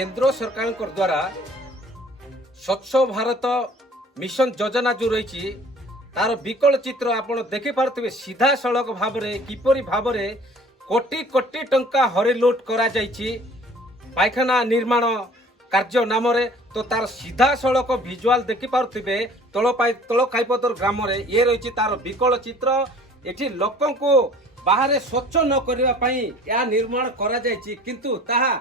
केंद्र सरकार द्वारा स्वच्छ भारत मिशन योजना जो रही तार विकल चित्र आप देखि पारुथिबे सीधा सड़क भाव में किपरि भाव में कोटी कोटी टंका हरिलुट करा जायछि पायखाना निर्माण कार्य नाम रे। तो तार सीधा सड़क विजुआल देखि पारुथिबे तल खाईपदर ग्राम रे ये रही तार विकल चित्र। एठी लोकन को बाहर स्वच्छ न करबा पई या निर्माण करा जायछि किंतु ताहा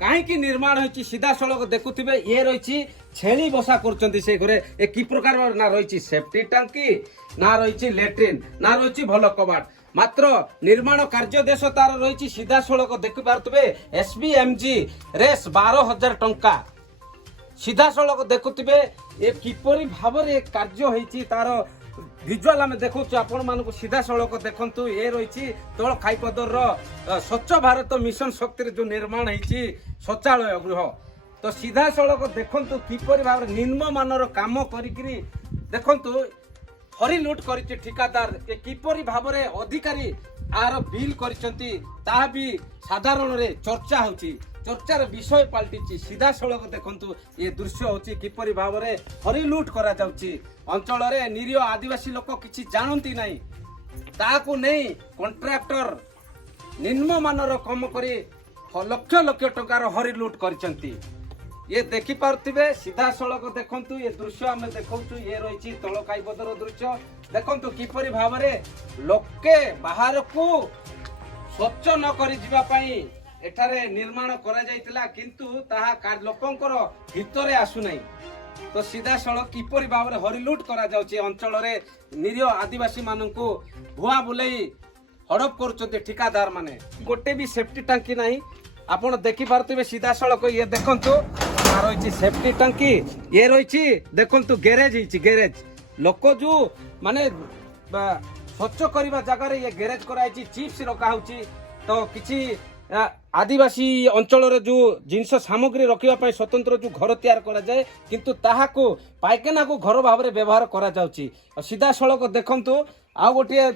कहीं निर्माण होती सीधा सड़क देखुवे ये रही छेली बसा कर से घरे ए कि प्रकार ना रही सेफ्टी टांकी ना रही लेट्रिन ना रही भल कबाट मात्र निर्माण कार्य देश तार रही सीधा सड़क देखि पारुथिबे एसबीएमजी रेस 12,000 टंका सीधा सड़क देखुवे ए किपरि भाव में कार्य होती तार विजुआल आम देखु आपण मानक सीधा सड़क देखु ये रही तल खाईपदर स्वच्छ भारत मिशन शक्ति जो निर्माण होती शौचालय गृह। तो सीधा सड़क देखु किपरि भाव निम्न मानर काम करी देखु हरिलुट कर ठिकादार किपरि भाव में अधिकारी आर बिल कर साधारण रे चर्चा होची चर्चार विषय पलटि सीधा सड़क देखु ये दृश्य होची किपरि भाव में हरिलुट करा जाउची अंचल रे निरीह आदिवासी लोक किछि जानती नहीं ताकू नहीं कॉन्ट्रैक्टर निम्न मानर कम करी लक्ष लक्ष टंकार हरिलुट करचंती ये देखि पारुथिबे सीधा सड़क देखंतु ये दृश्य आम देखौछु ये रही तल खाईपदर दृश्य देखंतु किपरि भाव में लोके बाहर को स्वच्छ न करि जिबा पई एठारे निर्माण करा जायतिला किंतु ताहा लोकंकर हितरे आसु नहीं। तो सीधा सड़क किपरि भाव में हरिलुट करा जाउची अंचल रे निरीह आदिवासी माननकु भुआ बुलाई हड़प करुचंते ठिकादार माने गोटे भी सेफ्टी टांकी नहीं आपण देखि पारुथिबे सीधा सड़क ये देखंतु रही सेफ्टी टांकी ये रही देखंतु गैरेज हिची गैरेज लोक जो माने स्वच्छ करबा जगह ये गैरेज कराई चिप्स रखा होची। तो किछि आदिवासी अंचल रे जो जिनस सामग्री रखिया स्वतंत्र जो घर तैयार करा जाए किंतु ताहाको पायखाना को घर भाव में व्यवहार करा जाउची। सीधा सड़क देखंतु आ गोटे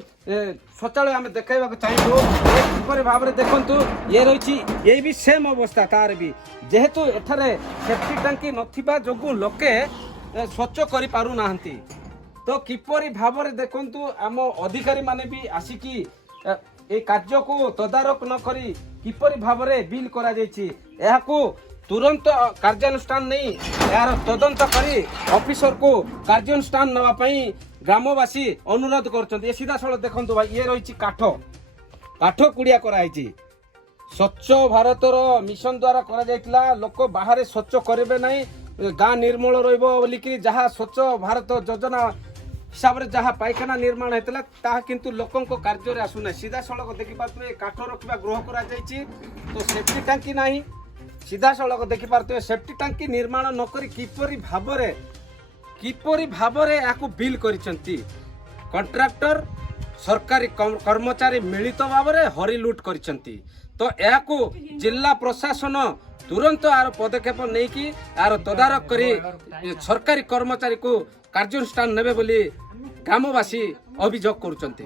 शौचालय आम देखा चाहूँ किपरि भाव में देखंतु ये रही ये भी सेम अवस्था तार भी जेहेतु एठारे सेफ्टी टांकी नथिबा जोगु लोके स्वच्छ करि पारु नाहंती। तो किपरि भाव में देखंतु आम अधिकारी माने भी आसिकी ए कार्य को तदारक न करी किपरि भाव में बिल करा जायछि एहाकू तुरंत कार्यानुष्ठान नहीं यार तदंत करी ऑफिसर को कार्यानुष्ठान नवा पई ग्रामवासी अनुरोध करछन्ती। सीधा सड़क देखंतु भाई ये रही काठ कुड़िया कराई स्वच्छ भारतर मिशन द्वारा करा जायतिला लोक बाहर स्वच्छ करेबे नहीं गाँ निर्मल रहिबो बोलिकी जहाँ स्वच्छ भारत योजना हिसाब से जहाँ पायखाना निर्माण होता ताहा किंतु लोकन को कार्य रे आसुना। सीधा सड़क देखि पारुथिबे काठ रखिबा गृह करा जायछि तो सेफ्टी टांकी नहीं सीधा सड़क देखि पारुथिबे सेफ्टी टांकी निर्माण न करी किपरि भाव में याकू बिल करिसंती कॉन्ट्रैक्टर सरकारी कर्मचारी मिलित भाव में हरिलुट करिसंती। तो याकू जिला प्रशासन तुरंत आर पदक्षेप नहीं कि आर तदारक करी सरकारी कर्मचारी को कार्यानुष्ठान नेबे बोली ग्रामवासी अभियोग करुचंती।